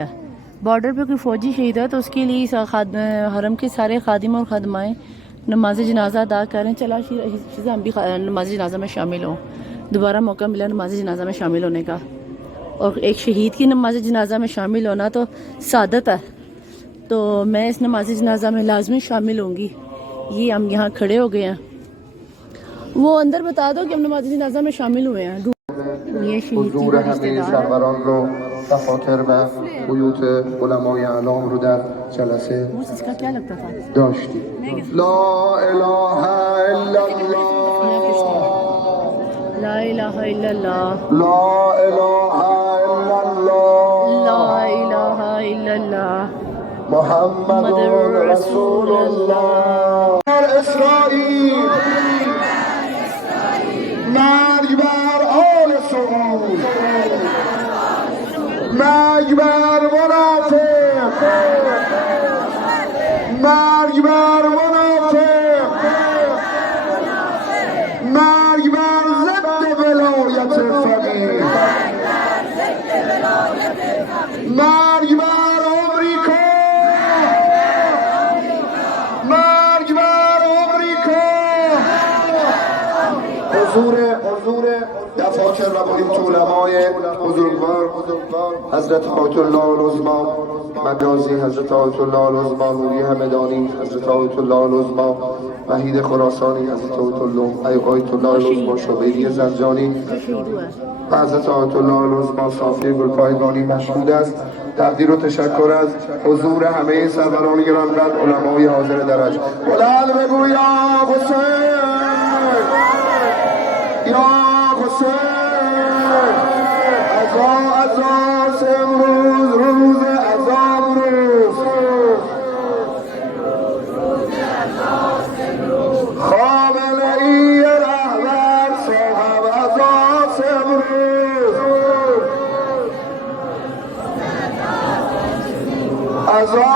बॉर्डर पे कोई फ़ौजी शहीद है तो उसके लिए हरम के सारे खादिम और खादमाएँ नमाज जनाजा अदा करें। चला हम भी नमाज जनाजा में शामिल हों। दोबारा मौका मिला नमाज जनाजा में शामिल होने का, और एक शहीद की नमाज जनाजा में शामिल होना तो सादत है। तो मैं इस नमाज जनाजा में लाजमी शामिल होंगी। ये हम यहाँ खड़े हो गए हैं, वो अंदर बता दो कि हम नमाज जनाजा में शामिल हुए हैं। ये शहीद की रिश्तेदार و خاطر و بیوت علمای اعلام رو در جلسه इसका क्या लगता था? داشتیم. لا اله الا الله لا इलाहा इल्लल्लाह لا اله الا الله لا इलाहा इल्लल्लाह محمد رسول الله. در اسرائیل مرگ بر آل سعود، مرگ بر منافق، مرگ بر منافق، مرگ بر ضد ولایت فقیه، مرگ بر آمریکا، مرگ بر آمریکا. حضور دفاتر و بلیت علمای بزرگوار حضرت آیت الله العظما مجازی، حضرت آیت الله العظما نوری همدانی، حضرت آیت الله العظما وحید خراسانی، حضرت آیت الله العظما شبیری زنجانی و حضرت آیت الله العظما صافی گلپایگانی مشهود است. تقدیر و تشکر از حضور همه سروران گرانقدر علمای حاضر درج. بلند بگو یا حسین، یا حسین. عزا امروز روز عزا امروز، خامنه‌ای رهبر صاحب عزا امروز، عزا